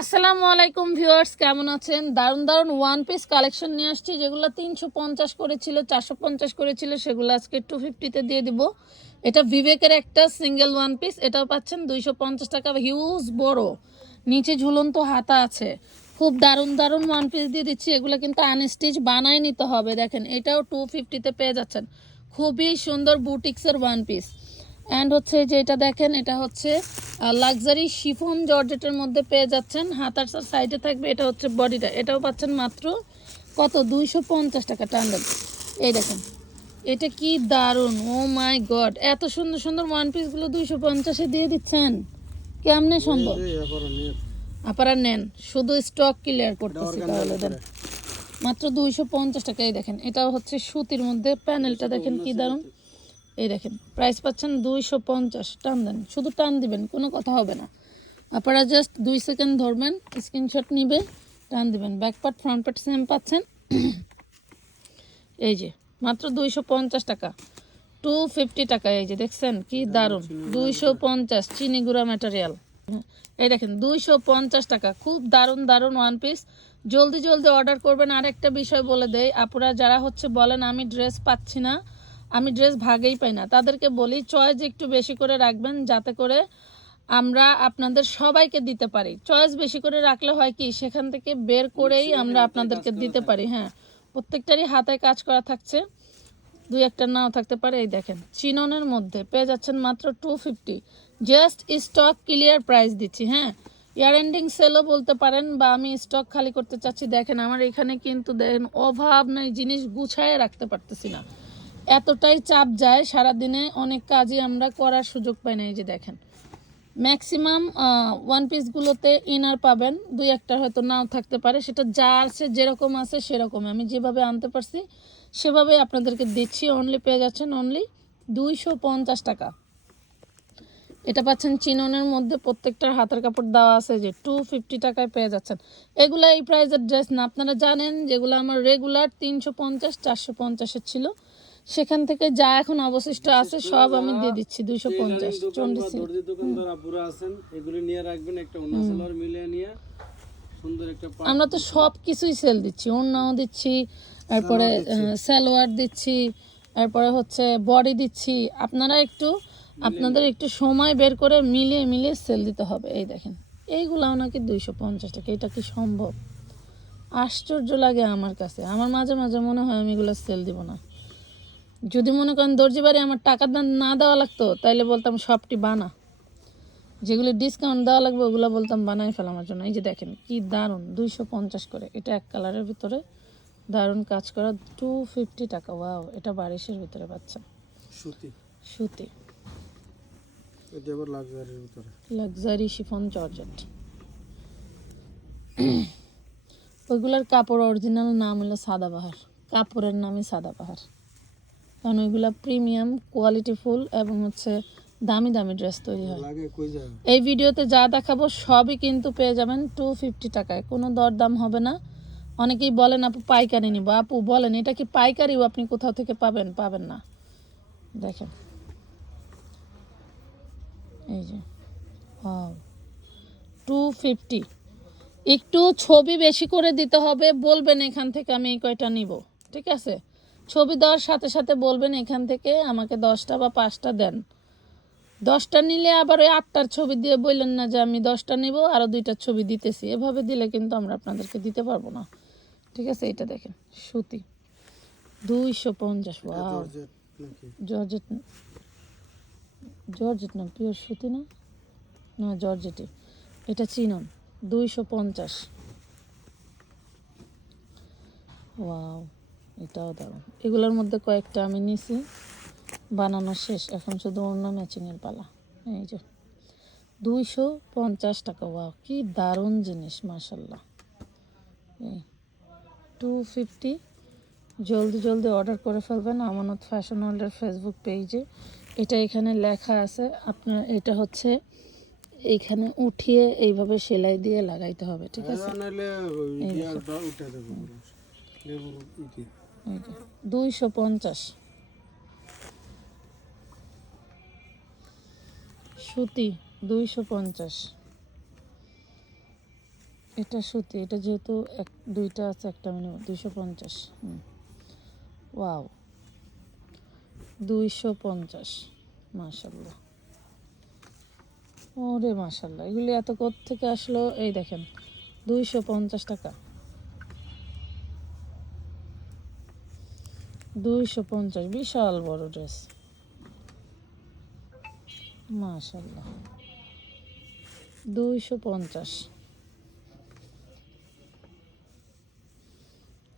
আসসালামু আলাইকুম ভিউয়ার্স, কেমন আছেন? দারুণ দারুণ ওয়ান পিস কালেকশন নিয়ে আসছি, যেগুলো তিনশো পঞ্চাশ করেছিল, চারশো পঞ্চাশ করেছিল, সেগুলো আজকে টু ফিফটিতে দিয়ে দিব। এটা বিবেকের একটা সিঙ্গেল ওয়ান পিস এটাও পাচ্ছেন দুইশো পঞ্চাশ টাকা হিউজ বড়। নিচে ঝুলন্ত হাতা আছে। খুব দারুণ দারুণ ওয়ান পিস দিয়ে দিচ্ছি, এগুলো কিন্তু আনস্টিচ বানায় নিতে হবে। দেখেন, এটাও টু ফিফটিতে পেয়ে যাচ্ছেন। খুবই সুন্দর বুটিক্সের ওয়ান পিস অ্যান্ড হচ্ছে যে এটা দেখেন এটা হচ্ছে লাক্সারি শিফন জর্জেটের মধ্যে পেয়ে যাচ্ছেন। হাতার সাইডে থাকবে এটা হচ্ছে বডিটা এটাও পাচ্ছেন মাত্র কত? দুইশো পঞ্চাশ টাকা টান্ডেল। এই দেখেন এটা কি দারুণ। ও মাই গড এত সুন্দর সুন্দর ওয়ান পিসগুলো দুইশো পঞ্চাশে দিয়ে দিচ্ছেন। কেমনে সম্ভব? আপনারা নেন। শুধু স্টক ক্লিয়ার করতেছি তাহলে দেন। মাত্র দুইশো পঞ্চাশ টাকাই দেখেন এটাও হচ্ছে সুতির মধ্যে। প্যানেলটা দেখেন কি দারুণ। এই দেখেন প্রাইস পাচ্ছেন দুইশো পঞ্চাশ, টান দেন, শুধু টান দিবেন, কোনো কথা হবে না। আপনারা জাস্ট দুই সেকেন্ড ধরবেন স্ক্রিনশট নিবে, টান দিবেন। Back part front part same পাচ্ছেন। এই যে, মাত্র দুইশো পঞ্চাশ টাকা। টু ফিফটি টাকা, এই যে দেখছেন, কি দারুণ। দুইশো পঞ্চাশ, চিনি গুঁড়া ম্যাটেরিয়াল এই দেখেন, দুইশো পঞ্চাশ টাকা, খুব দারুণ দারুণ ওয়ান পিস জলদি জলদি অর্ডার করবেন। আরেকটা বিষয় বলে দেয় আপুরা যারা হচ্ছে বলেন, আমি ড্রেস পাচ্ছি না। আমি ড্রেস ভাগেই পাই না। তাদেরকে বলি চয়েস একটু বেশি করে রাখবেন যাতে করে আমরা আপনাদের সবাইকে দিতে পারি। চয়েস বেশি করে রাখলে হয় কি সেখান থেকে বের করেই আমরা আপনাদেরকে দিতে পারি হ্যাঁ। প্রত্যেকটারই হাতে কাজ করা থাকছে। দুই একটা নাও থাকতে পারে এই দেখেন। চিননের মধ্যে পেয়ে যাচ্ছেন মাত্র two fifty just stock clear price দিচ্ছি হ্যাঁ। ইয়ার এন্ডিং সেলও বলতে পারেন বা আমি স্টক খালি করতে চাচ্ছি। দেখেন আমার এখানে কিন্তু দেখেন অভাব নাই জিনিস গুছায় রাখতে পারতেছি না। এতটাই চাপ যায়, সারাদিনে অনেক কাজই আমরা করার সুযোগ পাই না, এই যে দেখেন। ম্যাক্সিমাম ওয়ান পিসগুলোতে ইনার পাবেন, দুই একটা হয়তো নাও থাকতে পারে, সেটা যা আছে, যেরকম আছে সেরকম আমি যেভাবে আনতে পারছি সেভাবে আপনাদেরকে দিচ্ছি অনলি পেয়ে যাচ্ছেন অনলি দুইশো পঞ্চাশ টাকা। এটা পাচ্ছেন চিননের মধ্যে প্রত্যেকটার হাতের কাপড় দেওয়া আছে, যে টু ফিফটি টাকায় পেয়ে যাচ্ছেন। এগুলো এই প্রাইজের ড্রেস না, আপনারা জানেন যেগুলো আমার রেগুলার তিনশো পঞ্চাশ, চারশো পঞ্চাশের ছিল। সেখান থেকে যা এখন অবশিষ্ট আছে সব আমি দিয়ে দিচ্ছি দুইশো পঞ্চাশ দোকানদার আপুরা আছেন এগুলি নিয়ে রাখবেন একটা অন্য সেলার মিলিয়ে নিয়ে সুন্দর একটা আমরা তো সব কিছুই সেল দিচ্ছি অন্যও দিচ্ছি তারপরে সালোয়ার দিচ্ছি। তারপরে হচ্ছে বডি দিচ্ছি আপনারা একটু আপনাদের একটু সময় বের করে মিলিয়ে মিলিয়ে সেল দিতে হবে এই দেখেন। এইগুলাও নাকি দুইশো পঞ্চাশ টাকা এটা কি সম্ভব? আশ্চর্য লাগে আমার কাছে আমার মাঝে মাঝে মনে হয় আমি এগুলো সেল দিব না। যদি মনে করেন দর্জি বাড়ি আমার টাকা না দেওয়া লাগতো তাইলে বলতাম সবটি বানা। যেগুলো ডিসকাউন্ট দেওয়া লাগবে ওগুলো বলতাম বানাই ফেলানোর জন্য। এই যে দেখেন কি দারুণ দুইশো পঞ্চাশ করে। এটা এক কালারের ভিতরে দারুণ কাজ করা টু ফিফটি টাকা। ওয়াও এটা বারিশের ভিতরে পাচ্ছা সুতি। সুতি। Luxury chiffon georgette. ওইগুলোর কাপড় অরিজিনাল নাম হলো সাদাবাহার। কাপড়ের নামই সাদাবাহার। কারণ ওইগুলা প্রিমিয়াম কোয়ালিটি ফুল এবং হচ্ছে দামি দামি ড্রেস তৈরি হয়। এই ভিডিওতে যা দেখাবো সবই কিন্তু পেয়ে যাবেন টু ফিফটি টাকায়। কোনো দরদাম হবে না। অনেকেই বলেন আপু পাইকারি নিব। আপু বলেন এটা কি পাইকারিও আপনি কোথাও থেকে পাবেন? পাবেন না। দেখেন। এই যে টু ফিফটি একটু ছবি বেশি করে দিতে হবে বলবেন এখান থেকে আমি এই কয়টা নিব। ঠিক আছে? ছবি দেওয়ার সাথে সাথে বলবেন এখান থেকে আমাকে দশটা বা পাঁচটা দেন। দশটা নিলে আবার ওই আটটার ছবি দিয়ে বললেন না যে আমি দশটা নিব আরও দুইটার ছবি দিতেছি। এভাবে দিলে কিন্তু আমরা আপনাদেরকে দিতে পারব না। ঠিক আছে এটা দেখেন সুতি। দুইশো পঞ্চাশ জর্জেট জর্জেট না পিওর সুতি না? না জর্জেটই। এটা চিনন দুইশো পঞ্চাশ। ওয়াও। এটাও দারুণ এগুলোর মধ্যে কয়েকটা আমি নিছি বানানো শেষ এখন শুধু অন্য ম্যাচিংয়ের পালা এই যে দুইশো পঞ্চাশ টাকা ওয়াও কি দারুণ জিনিস মাসাল্লাহ এই টু ফিফটি জলদি জলদি অর্ডার করে ফেলবেন আমানত ফ্যাশন ওয়ার্ল্ডের ফেসবুক পেজে এটা এখানে লেখা আছে আপনার এটা হচ্ছে এইখানে উঠিয়ে এইভাবে সেলাই দিয়ে লাগাইতে হবে ঠিক আছে দুইশো পঞ্চাশ। সুতি, দুইশো পঞ্চাশ। এটা সুতি, এটা যেহেতু এক, দুইটা আছে, একটা মিনিমাম দুইশো পঞ্চাশ। ওয়াও। দুইশো পঞ্চাশ, মাশাল্লাহ। ওরে মাশাল্লাহ, এগুলি এত থেকে আসলো? এই দেখেন, দুইশো পঞ্চাশ টাকা। দুইশো পঞ্চাশ বিশাল বড় ড্রেস মাশাল্লাহ দুইশো পঞ্চাশ।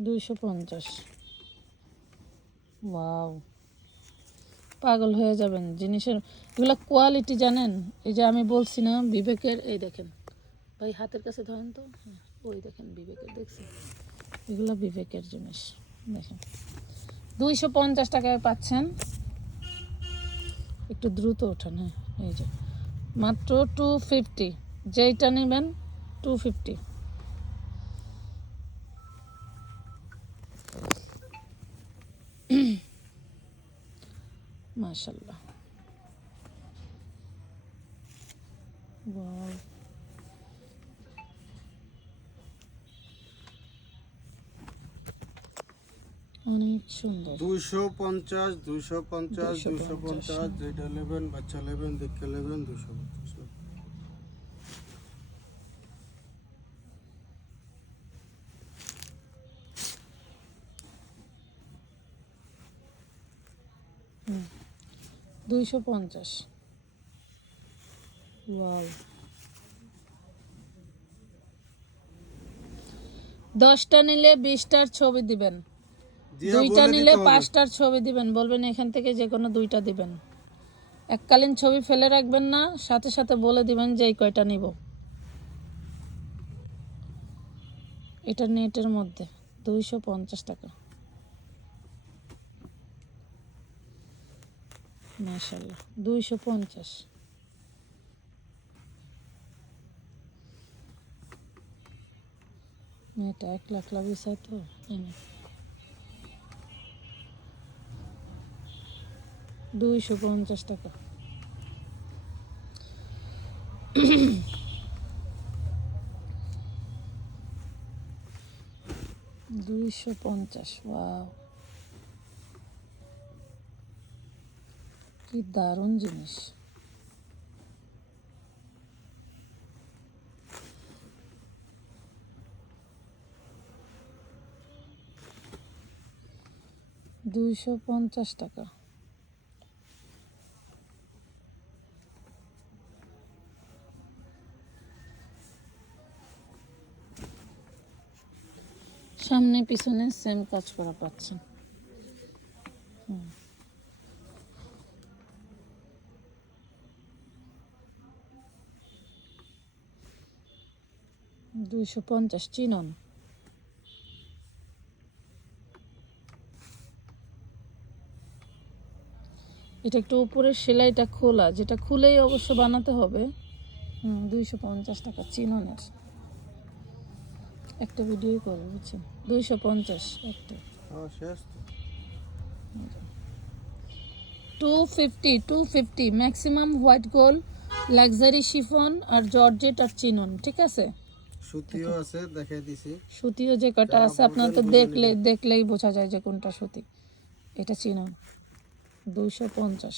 দুইশো পঞ্চাশ। ওয়াও। পাগল হয়ে যাবেন জিনিসের এগুলো কোয়ালিটি জানেন? এই যে আমি বলছি না বিবেকের এই দেখেন। ভাই হাতের কাছে ধরেন তো। হ্যাঁ, ওই দেখেন বিবেকের দেখছি এগুলো বিবেকের জিনিস দেখেন। দুইশো পঞ্চাশ টাকায় পাচ্ছেন। একটু দ্রুত ওঠেন হ্যাঁ এই যে। মাত্র টু ফিফটি যেইটা নেবেন টু ফিফটি মাশাল্লাহ ওয়াও অনেক সুন্দর। দুইশো পঞ্চাশ দুইশো পঞ্চাশ দুইশো পঞ্চাশ যেটা নেবেন বাচ্চা নেবেন দেখে নেবেন দুইশো পঞ্চাশ। দুইশো পঞ্চাশ। ওয়াও। দশটা নিলে বিশটার ছবি দিবেন। দুইটা নিলে পাঁচটার ছবি দিবেন বলবেন এখান থেকে যে কোনো দুইটা দিবেন। এককালীন ছবি ফেলে রাখবেন না সাথে সাথে বলে দিবেন যে এই কয়টা নিব। এটা নেটের মধ্যে দুইশো পঞ্চাশ টাকা। মাশাল্লাহ দুইশো পঞ্চাশ। এটা এক লাখ লাভিসাই তো দুইশো পঞ্চাশ টাকা। দুইশো পঞ্চাশ কি দারুণ জিনিস। দুইশো পঞ্চাশ টাকা। সামনে, পিছনে সেম কাজ করা পাচ্ছেন। দুইশো পঞ্চাশ, চিনন। এটা একটু উপরের সেলাইটা খোলা, যেটা খুলেই অবশ্য বানাতে হবে। দুইশো পঞ্চাশ টাকা চিননের। একটা ভিডিও করব বুঝছেন দুইশো পঞ্চাশ একটা। Two fifty two fifty maximum white gold luxury chiffon আর জর্জেট আর চিনন ঠিক আছে? সুতিও আছে দেখাই দিছি। সুতিও যে কটা আছে আপনার তো দেখলে দেখলেই বোঝা যায় যে কোনটা সুতি। এটা চিনন দুইশো পঞ্চাশ।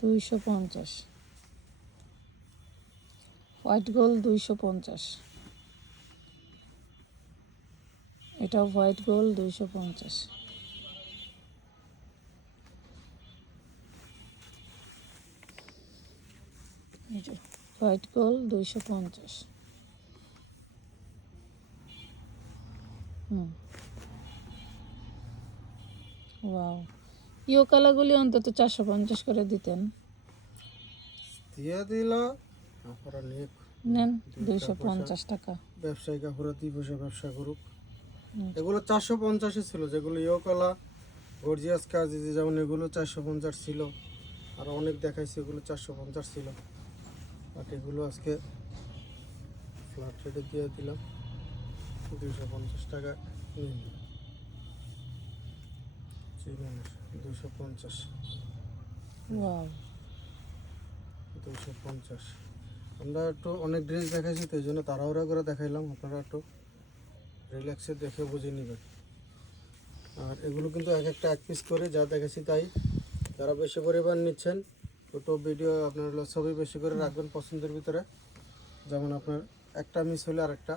দুইশো পঞ্চাশ। হোয়াইট গোল্ড দুইশো পঞ্চাশ। এটাও হোয়াইট গোল্ড দুইশো পঞ্চাশ। হোয়াইট গোল্ড দুইশো পঞ্চাশ। হুম। ওয়াও। ইও কালাগুলি অন্তত চারশো পঞ্চাশ করে দিতেন। দিয়ে দিল আপনারা নিয়ে নেন দুইশো পঞ্চাশ টাকা। ব্যবসায়িক আপনারা দুই পয়সা ব্যবসা করুক। এগুলো চারশো পঞ্চাশে ছিল যেগুলো ইয়োকলা গর্জিয়াস কাজ যেমন এগুলো চারশো পঞ্চাশ ছিল আর অনেক দেখাইছে এগুলো চারশো পঞ্চাশ ছিল। বাট এগুলো আজকে ফ্ল্যাট রেটে দিয়ে দিলাম দুইশো পঞ্চাশ টাকা নিন। দুইশো পঞ্চাশ। দুইশো পঞ্চাশ। আমরা একটু অনেক ড্রেস দেখাইছি তো এই জন্য তাড়াহুড়া করে দেখাইলাম। আপনারা একটু রিল্যাক্সে দেখে বুঝে নেবেন। আর এগুলো কিন্তু এক একটা এক পিস করে যা দেখেছি তাই। যারা বেশি পরিমাণ নিচ্ছেন দুটো ভিডিও আপনার ছবি বেশি করে রাখবেন পছন্দের ভিতরে। যেমন আপনার একটা মিস হলে আর একটা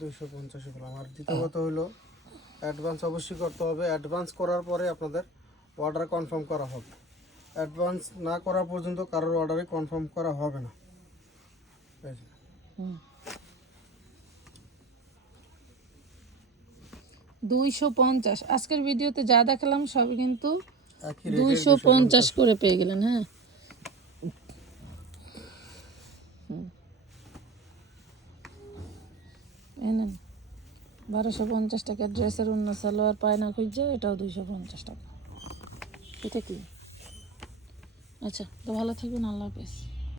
দুইশো পঞ্চাশ গ্রাম আর দ্বিতীয় কথা হলো অ্যাডভান্স অবশ্যই করতে হবে। অ্যাডভান্স করার পরে আপনাদের অর্ডার কনফার্ম করা হবে। অ্যাডভান্স না করা পর্যন্ত কারোর অর্ডারে কনফার্ম করা হবে না। দুইশো পঞ্চাশ। আজকের ভিডিওতে যা দেখালাম সবই কিন্তু দুইশো পঞ্চাশ করে পেয়ে গেলেন হ্যাঁ। এই বারোশো পঞ্চাশ টাকা ড্রেসের অন্য সালোয়ার পায় না খুঁজছে এটাও দুইশো পঞ্চাশ টাকা। এটা কি? আচ্ছা তো ভালো থাকবেন আল্লাহ হাফেজ।